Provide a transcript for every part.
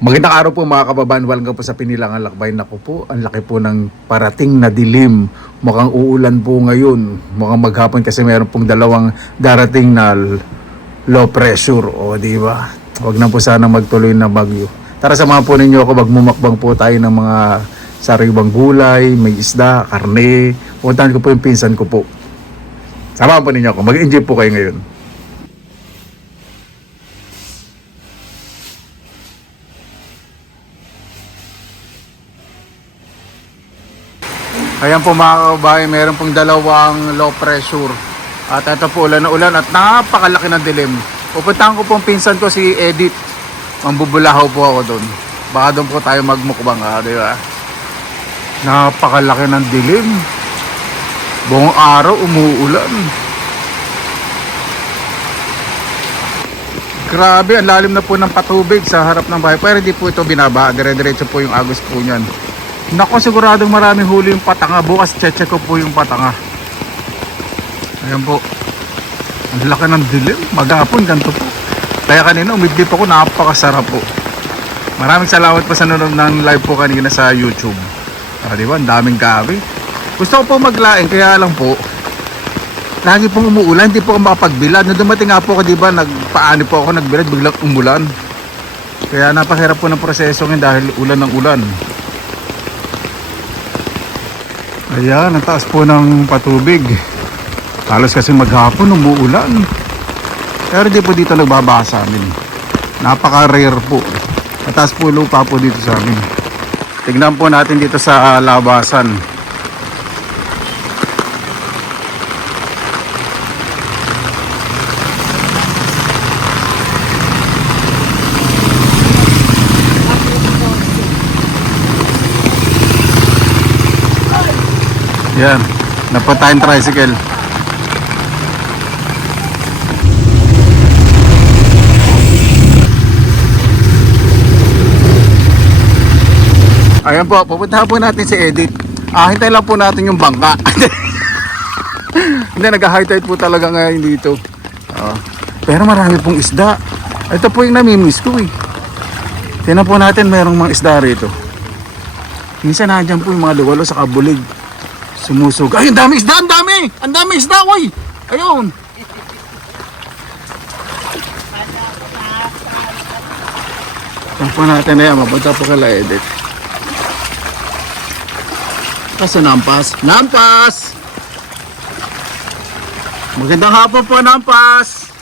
Magandang araw po mga kababayan, welcome po sa Pinilangan Lakbay. Naku po, ang laki po ng parating na dilim. Mukhang uulan po ngayon. Mukhang maghapon kasi meron pong dalawang darating na low pressure. O di ba? Huwag na po sana magtuloy na bagyo. Tara samahan po ninyo ako, magmumakbang po tayo ng mga sariwang gulay, may isda, karne. Puntahan ko po yung pinsan ko po. Samahan po ninyo ako, mag-enjoy po kayo ngayon. Ayan po mga kababayan, meron pong dalawang low pressure. At ito po ulan na ulan at napakalaki ng dilim. Pupuntahan ko pong pinsan ko si Edith. Mambubulahaw po ako doon. Baka doon po tayo magmukbang, di ba? Napakalaki ng dilim. Buong araw umuulan. Grabe, ang lalim na po ng patubig sa harap ng bahay. Pero hindi po ito binaba. Dire-diretso po yung agos po niyan. Nako, siguradong maraming huli yung patanga. Bukas check ko po yung patanga. Ayan po. Ang laki ng dilim. Maghapon ganito po. Kaya kanina umidlip ako, napakasarap po. Maraming salamat po sa nanonood ng live po kanina sa YouTube. Diba? Ang daming gabi. Gusto ko po maglaing, kaya lang po lagi pong umuulan, hindi po ako makapagbilad. Nung dumating nga po ako, diba, nagpaani po ako, nagbilad, biglang umulan. Kaya napakahirap po ng proseso ngayon dahil ulan ng ulan. Ayan, ang taas po ng patubig. Halos kasi maghapon umuulan. Pero di po dito nagbabaka sa amin. Napaka-rare po. Mataas po lupa po dito sa amin. Tignan po natin dito sa labasan. Yan, napunta tayong tricycle. Ayan po, pupuntahan po natin si Edith. Hintay lang po natin yung bangka. Hindi, nag-high tide po talaga ngayon dito. Pero marami pong isda. Ito po yung namimiss ko eh. Tingnan po natin, merong mga isda rito. Minsan nandiyan po yung mga luwalo sa kabulig. Sumusog. Ay, ang dami isda, ang dami! Ang dami isda, oy! Ayun! Tapos natin na yan, mabata po kala Edith. Kaso nampas. Nampas! Magandang hapon po, nampas!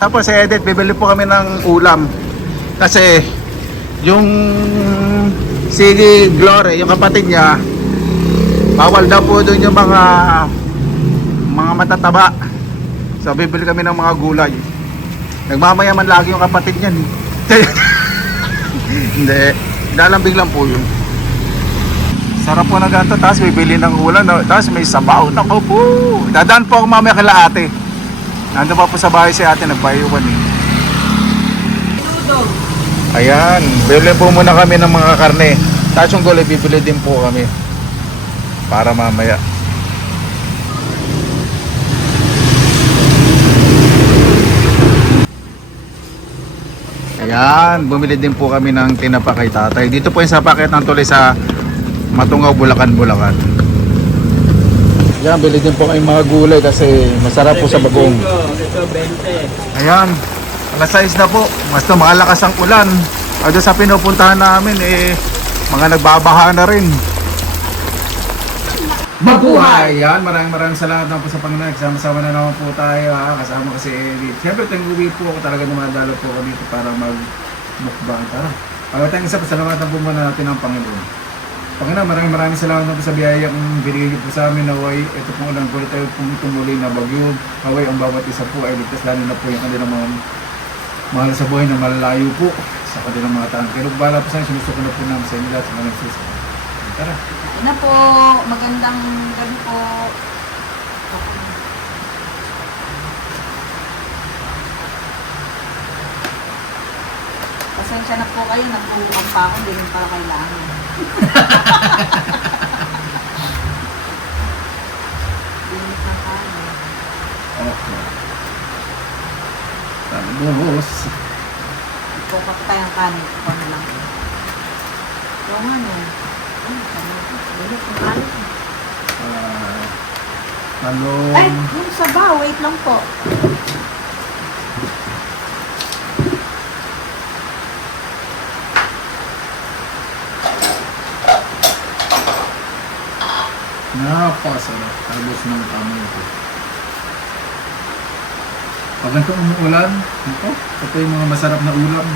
Tapos si Edith, bibili po kami ng ulam. Kasi, yung si Glory, yung kapatid niya, bawal daw po doon yung mga matataba. So bibili kami ng mga gulay. Nagmamayaman lagi yung kapatid niyan eh. Hindi, lalambing lang po yun. Sarap po na ganito. Tapos bibili ng ulam, tapos may sabaw. Naku po, dadaan po ako mamaya kila ate. Nandun pa po sa bahay si ate, nagbayuan eh. Ayan, bibili po muna kami ng mga karne. Tapos yung gulay, bibili din po kami para mamaya. Ayan, bumili din po kami ng tinapa kay tatay. Dito po yung sa paket ng tuloy sa Matungaw, Bulacan, Bulacan. Ayan, bili din po kami mga gulay kasi masarap po sa bagong. Ayan, alas 6 na po. Basta malakas ang ulan. Doon sa pinupuntahan namin mga nagbabaha na rin. Mabuhay! Yan, maraming salamat na po sa Panginoon. Kasama-sama na naman po tayo, kasama kasi Edith. Siyempre, uwi po ako talaga, dumadalo po ako dito para mag-mukbang. Tara, pagkatang isa, pasalamatan po muna natin ang Panginoon. Panginoon, maraming salamat na po sa biyaya kung binigay niyo po sa amin. Naway, ito po ulang po tayo kung tumuli na bagyo. Naway, ang bawat isa po ay ligtas, lalo na po yung kanilang mga mahal sa buhay na malalayo po sa kanilang mga taong. Kaya bala po sa inyo, sinusuko na po namin sa inyo lahat sa mga nagsusunod. Tara. Ito na po, magandang gabi po. Pasensya na po kayo, nagpuhukang pa ako, hindi rin pala kailangan. Init na tayo. Okay. Tapos, Kukuha tayong kanin. Kukuha na lang. Oo nga no. Bilit yung kanin. Talong. Ay, yung sabaw. Wait lang po. Napakasarap. Talbos ng tama ito. Pag ganito umuulan, ito yung mga masarap na ulam.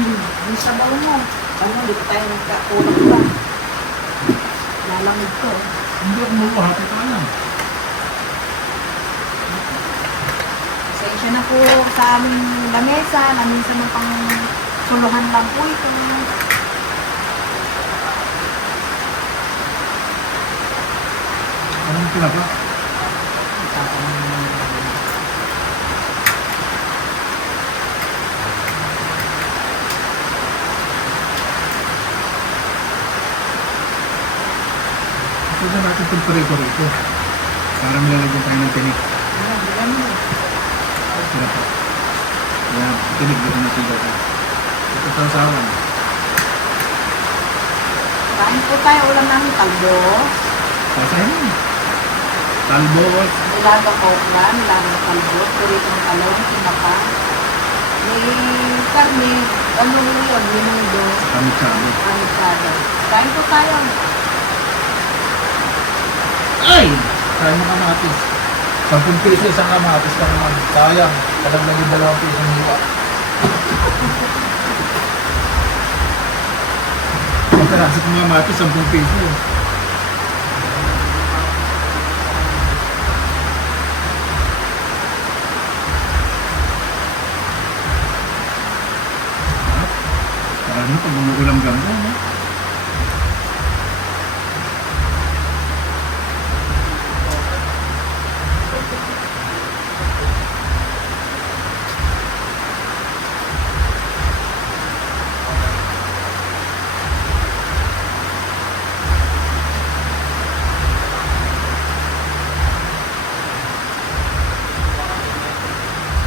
Yung sabaw mo. Ano, hindi pa tayo nagkakulang pa. Lalamig ko. Hindi ako mabuhati ka lang. Pasensya na po sa aming lamesa. Naminsan ng pang suluhan lang po ito. Anong pinaka? Ito na natin itong prito rito. Para nilalagyan tayo ng tinik. Ayan, bilan mo. Sila po. Ayan, tinik dito natin dito. Ito sa usawan. Kain po tayo ulam namin talbos. Sasahin mo. Talbos. Nilaga okra, nilaga talbos, puritong talong, tinapa. May karne, ano yun, minudo, Kami-kami. anisado. Kain po tayo. Ay! Kaya mo kamatis. 10 piso isang kamatis ka naman. Sayang. Kalaglag yung 2 piso ng hiwa. Pagkarasik ng kamatis, 10 piso. Ano pag umuulam ganda, no?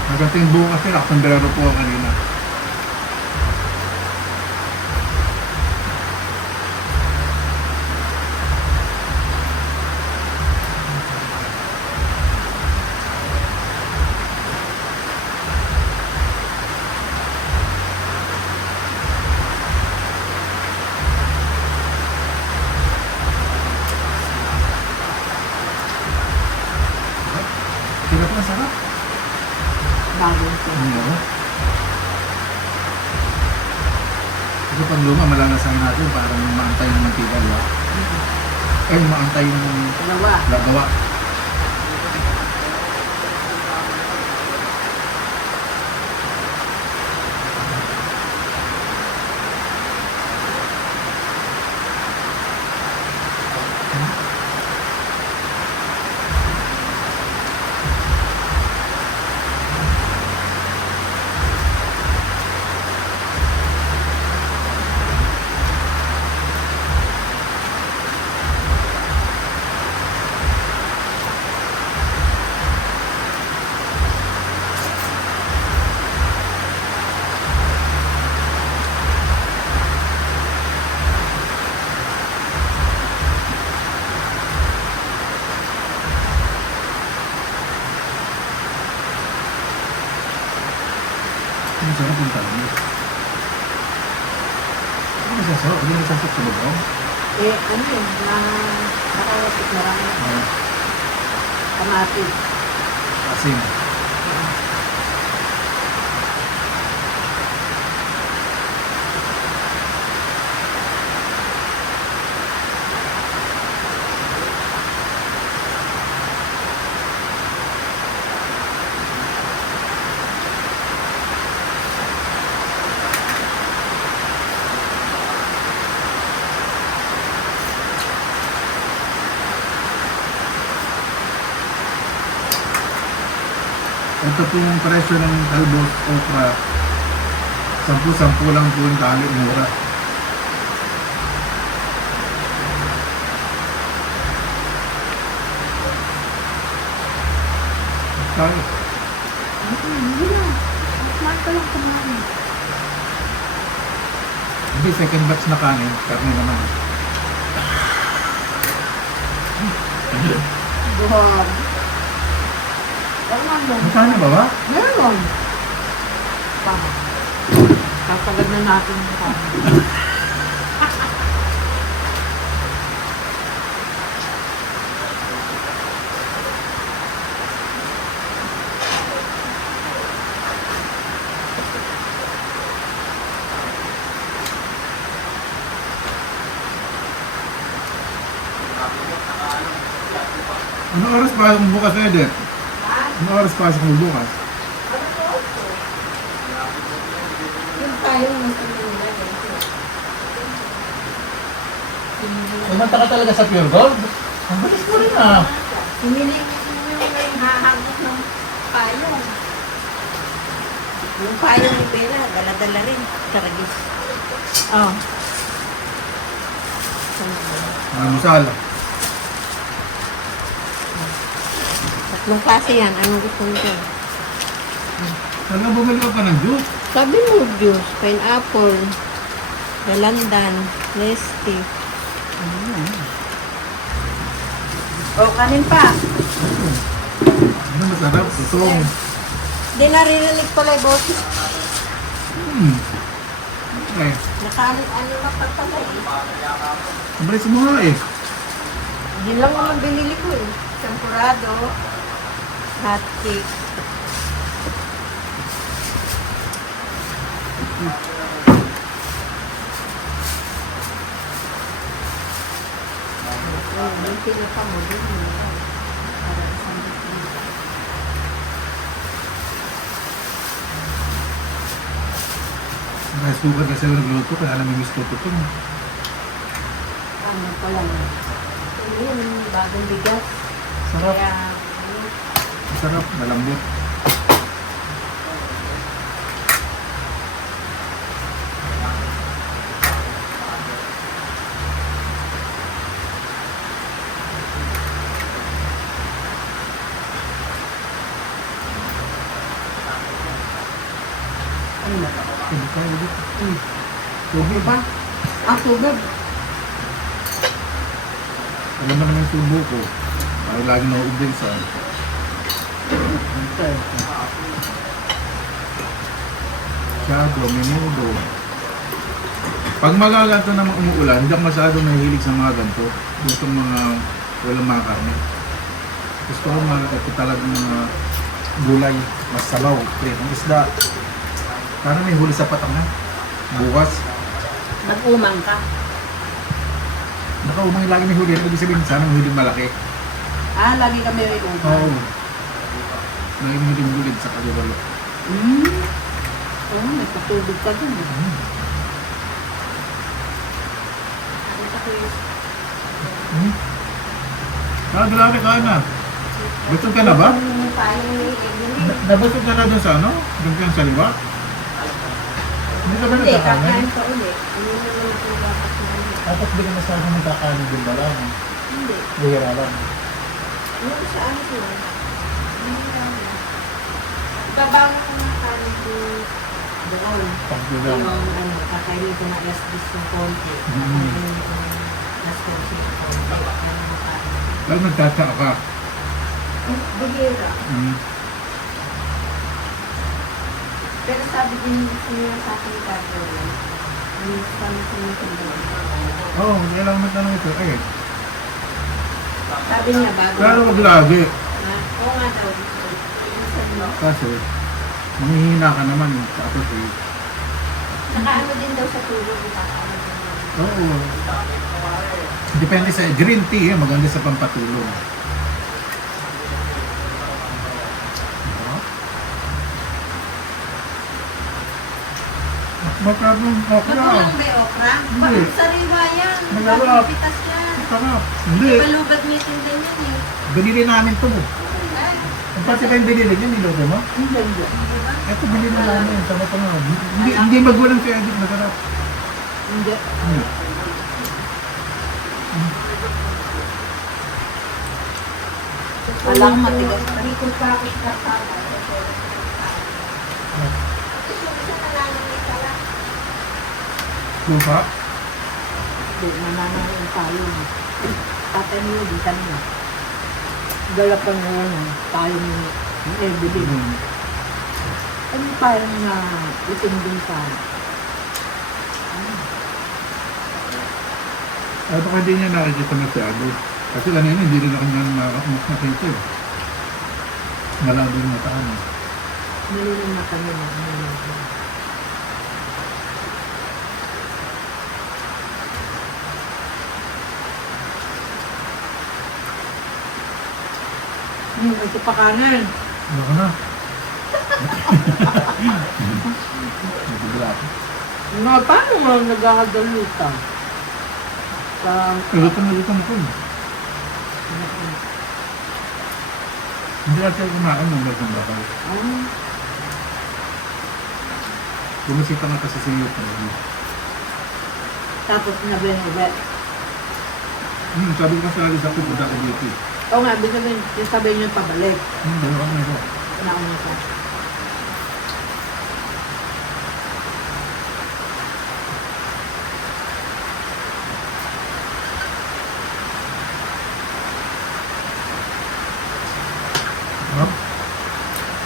Magating buo kasi sombrero po ang kanina. Sila po ang sarap. Bagong po. Ano? Ito pag luma, malalasahin natin parang maantay ng mantika, diba? Ay, maantay ng Dalawa. lagawa. Ang sarap yung talong. Ano masasarap? Hindi nasasap sa lubong? Ano yun, nakawasip marami kamatis. Asin. Ito po yung presyo ng talbos okra. 10-10 lang po yung tali, mura. Tayo. Hindi na. Smart ka lang kumain. Hindi, second batch na kanin. Karne naman. Buhag. Ano? Magkano ba ba? Meron. Pa. Tatagad na natin yung kanin. Ano oras pasok mo bukas, Edet? Ano oras pasok mo bukas? Yung tayo nasa Manila. Kumanta ka talaga sa Pure Gold? Ang balis mo rin ah. Pinili ko yung hahagos ng payong. Yung payong ni Pera, dala-dala rin. Karagis. Oh. Almusal. Tatlong klase yan. Anong gusto mo dyan? Talagang bumili ka pa ng juice. Sabi mo juice, pineapple, dalandan, nesty. O, kanin pa. Ano masarap? Tutong. Di naririnig pala yung boses. Okay. Nakaano na pagpala eh. Ang balis mo nga eh. Yun lang naman binili ko eh. Champurado, hot cake. Yung pinaka mo din. Para isang bitin. Rice cooker kasi ako nagluto kaya alam yung gusto ko ito. Ano pa lang. Yun, bagong bigas. Sarap. Kaya, Masarap. Malambot. ano na? Hindi tayo dito. Tubig ba? Ah, tubig. Alam mo naman yung subo ko. Parang lagi nauubin sa... Shadow, menudo. Pag magaganto naman umuulan, hindi ako masyado nahihilig sa mga ganito. Gusto mga walang mga karne. Gusto ko mga ito talagang mga gulay, mas sabaw. Ang isda, parang may huli sa patang na. Bukas. Nag-umang ka. Nakaumang lagi may huli. Ibig sabihin, sana may huling malaki. Ah, lagi kami may umang. Oo. Lagi may huling hulid sa kaliwalo. Oo, may patubig ka dun. Nakita ko yung Ah, grabe ka na. Busog ka na ba? yung payong ni Evelyn. Nabusog ka na doon sa ano? Doon ka sa liwa? Hindi ka ba Hindi, nagkakanin? kakain pa ulit. Ano naman ako dapat na ulit? Tapos di ka masyado nagkakanin din ba lang? Hindi. Bihira lang. Ano sa ano ko? Hindi lang. Babago ko na kanin ko doon. Pagdulang. Yung ano, kakainin ko na alas 10 ng konti. Mm. Kakainin ko na alas 12 ng konti. Yan ang kanin. Pero nagtataka ka. Bihira. Mm. Pero sabi din niya sa akin gagawin. Miss pa na sinisunod. Oo, yan lang magtanong ito. Eh, Sabi niya bago. pero wag lagi. Oo nga daw. Minsan mo. Kasi, manghihina ka naman. Tapos eh. Nakaano din daw sa tulog. Nakaano din daw. Oo. Depende sa green tea, maganda sa pampatulog. Magkabong okra. Magulang ba yung okra? Hindi. Bakit sariwa yan? Malawak. Bagong pitas yan. Sarap. Hindi. Balubad niya yung tinda niyan eh. Binili namin to. Ay, Ang pati pa yung binili niya, niloto mo? hindi. Ito binili namin. Sama ko nga. Hindi magulang si Edith. Masarap. Hindi. Alam, matigas pa. Lupa? Nananayin tayo. Tatay niyo, di kanina. Galapan mo yun, tayo ni Evelyn. Ano parang na itim din pa? Ay, baka hindi niya nakikita masyado. Kasi kanina hindi rin ako niya nakikita eh. Malabo yung mataan eh. Nalilang na kami na. Ito pa kanan. Ano ka na? Nagigla ako. Paano mo nagkakadalita? Lutang ko. Hindi kasi ako kumain ng bagong bakal. Bumisita nga kasi sa iyo. Tapos nabe-nabe. Sabi ko kasi alis ako, punta ko dito eh. Oo nga, sabihin niyo pabalik. Ano ako na ito? Nauna ka.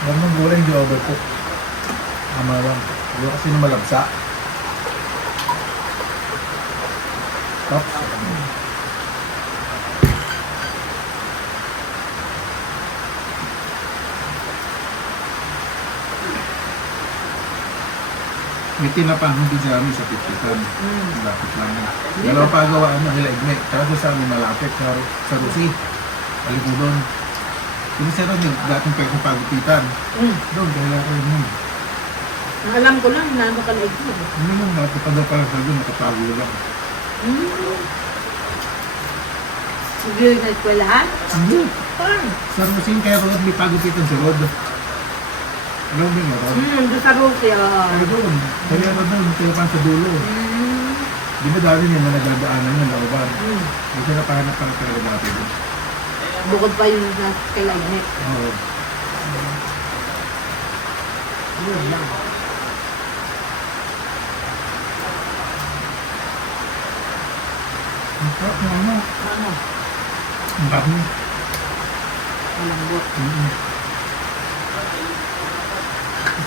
Huwag mong gulay, hindi overcook. Tama lang. Huwag kasi na malabsa. Tops. May tinapahang bijami sa pitpitan. Lapit lang yan. Dalawa pa gawaan mo, hilaigme. Talaga sa amin malapit sa Rusi. Aling mo doon. Yung sa ron yung dating pwede pagupitan. Doon, kaya ko yun. Alam ko lang, nano ka laig mo. Ano yung nakapagpadaw pa lang sa doon, nakatago lang. Sige, na eskwelahan? Hindi. Parang. Sa Rusi, kaya ron may pagupitan sa road. Alam mo yun, ron? Doon sa Rusya. Kaya doon. Kaya ron doon, kaya pa sa dulo. Di ba dati niya na nagdadaanan yung lauban? May sinapahanap pa rin talaga dati doon. Bukod pa yung sa kailangan. Oo. Yun lang. Ang sarap ng ano? Ano? Ang kami. Malambot.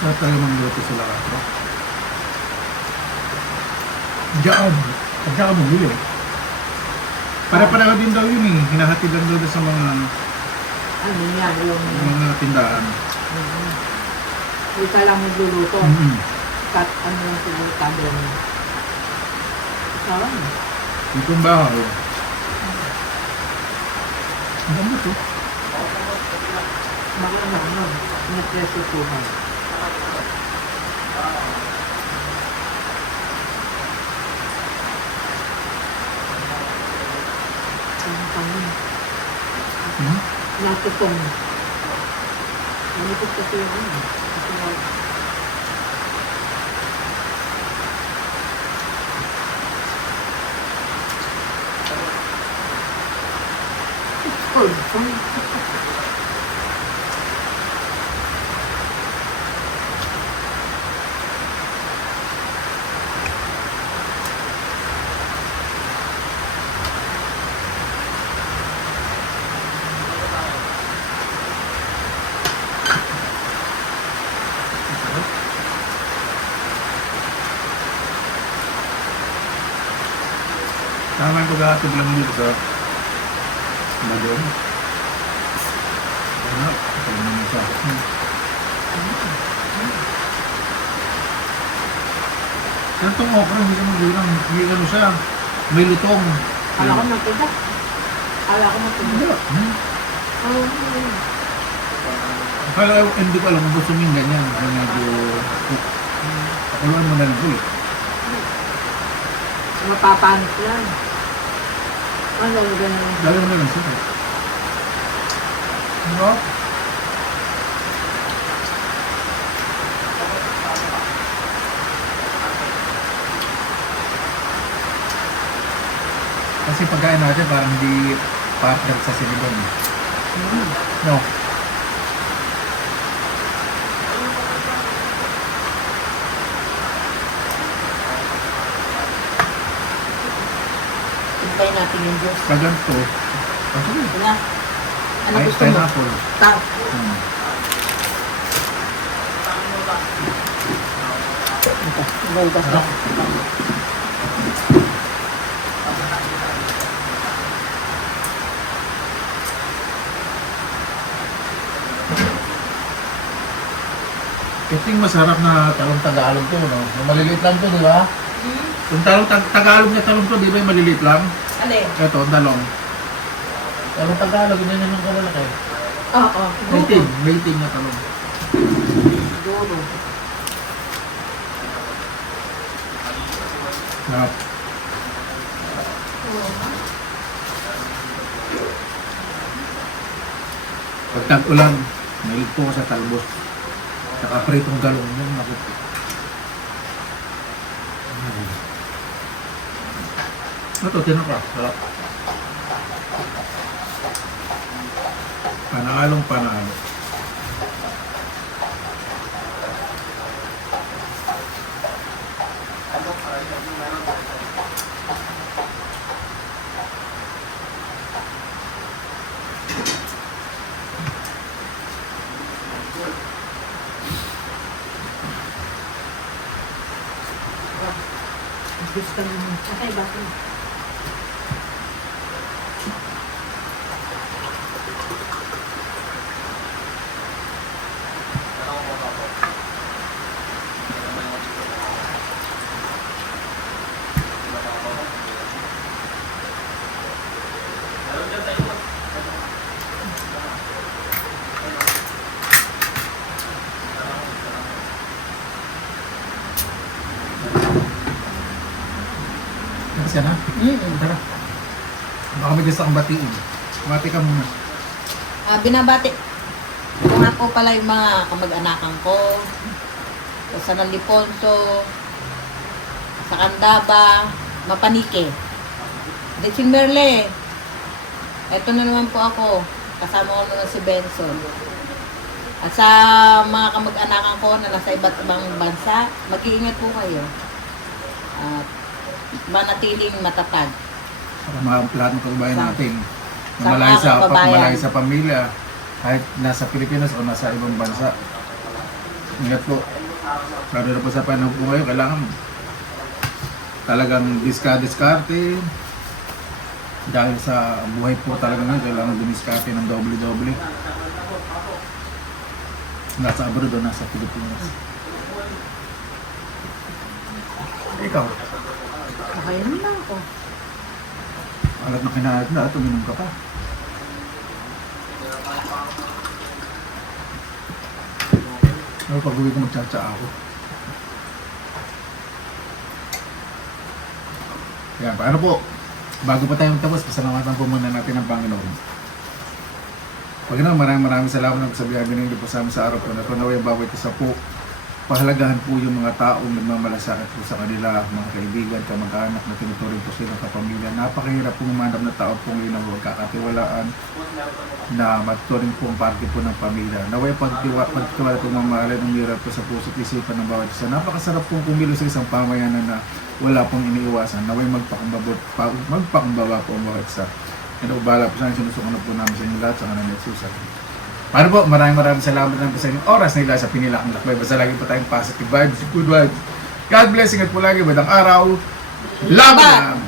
Sarap tayo magluto sa lahat. Diyan. At saka mabili. Para-pareho din daw yun eh. Hinahatid lang daw sa mga Ano yan? Yung tindahan. isa lang magluluto. Kat ano lang siguro tabi lang. Sarang. Itong bahaw. Ang ganda to. Ano. Nagpresutuhan. Natutong. Nalipot kasi yung ano. It's cold. Tama yung pag-ahatid lang dito sa Madon. Ano? Ito naman sa akin. Yan itong okra, hindi ka magulang. Hindi ano siya. May lutong. Kala ko matiga. Kala ko matiga. Akala ko, hindi ko alam kung gusto mo yung ganyan. Kaya medyo cook. Pakuluan mo na lang eh. Mapapanis yan. Ano ganun? Dali mo na lang siya. Ano? Kasi pagkain natin parang hindi partner sa sinibon. No. Hintay natin yung juice. Kaganto. Kasi, Ito na. Ano ay, gusto mo? pineapple. Ta. Hmm. Ito. Bugas na. Ito yung masarap na talong Tagalog to, no? Yung maliliit lang to, di ba? Yung talong Tagalog na talong to, di ba yung maliliit lang? Alin? Ito, ang talong. Talong Tagalog, yun yan yung kalalaki. Oo. Waiting na talong. Siguro. Sarap. Pag tag-ulan, mahilig po ko sa talbos. Saka pritong galong yun, naku. Ito, tinapa. Sarap. Panalong panalo. Gusto mo. Okay, bakit? Kasi na? Tara. Baka may gusto kang batiin. Bati ka muna. Binabati. Kung ako pala yung mga kamag-anakan ko. Sa Naliponso. Sa Candaba. Mapanike. Dechin Merle. Ito na naman po ako. Kasama ko naman si Benson. At sa mga kamag-anakan ko na nasa iba't ibang bansa, mag-iingat po kayo. At manatiling matatag. Para lahat ng kababayan Sa- natin. sa Malay mga sa, kababayan. malay sa pamilya. Kahit nasa Pilipinas o nasa ibang bansa. Ingat po. Lalo na po sa panahon po ngayon, kailangan talagang diskarte. Dahil sa buhay po talaga ngayon, kailangan dumiskarte ng doble-doble. Nasa abroad o nasa Pilipinas. Ikaw, Kakayanin lang ako. alat na kinalat na, uminom ka pa. Pero pag uwi ko magtsatsa ako. Yan, paano po? Bago pa tayo magtapos, pasalamatan po muna natin ang Panginoon. Pag maraming salamat na sabihan binigay po sa amin sa araw po na ito. Naway bawat isa po. Pahalagahan po yung mga taong nagmamalasakit po sa kanila, mga kaibigan, kamag-anak na tinuturing po silang kapamilya. Napakahirap po umanap na tao po ngayon na huwag kakatiwalaan na matuturing po ang parte po ng pamilya. Naway pagtiwala po mamahalan ng mirap po sa puso't isipan ng bawat isa. Napakasarap pong kumilos sa isang pamayanan na wala pong iniiwasan. Naway magpakumbaba po ang bawat isa. Kaya ubala po sa akin, sinusukan na po namin sa inyo lahat sa kanan ni Susan. Paano po? Maraming salamat lang po sa inyong oras nila sa Pinilakang Lakbay. Basta lagi po tayong positive vibes, good vibes. God bless, ingat po lagi. Badang araw. Laban!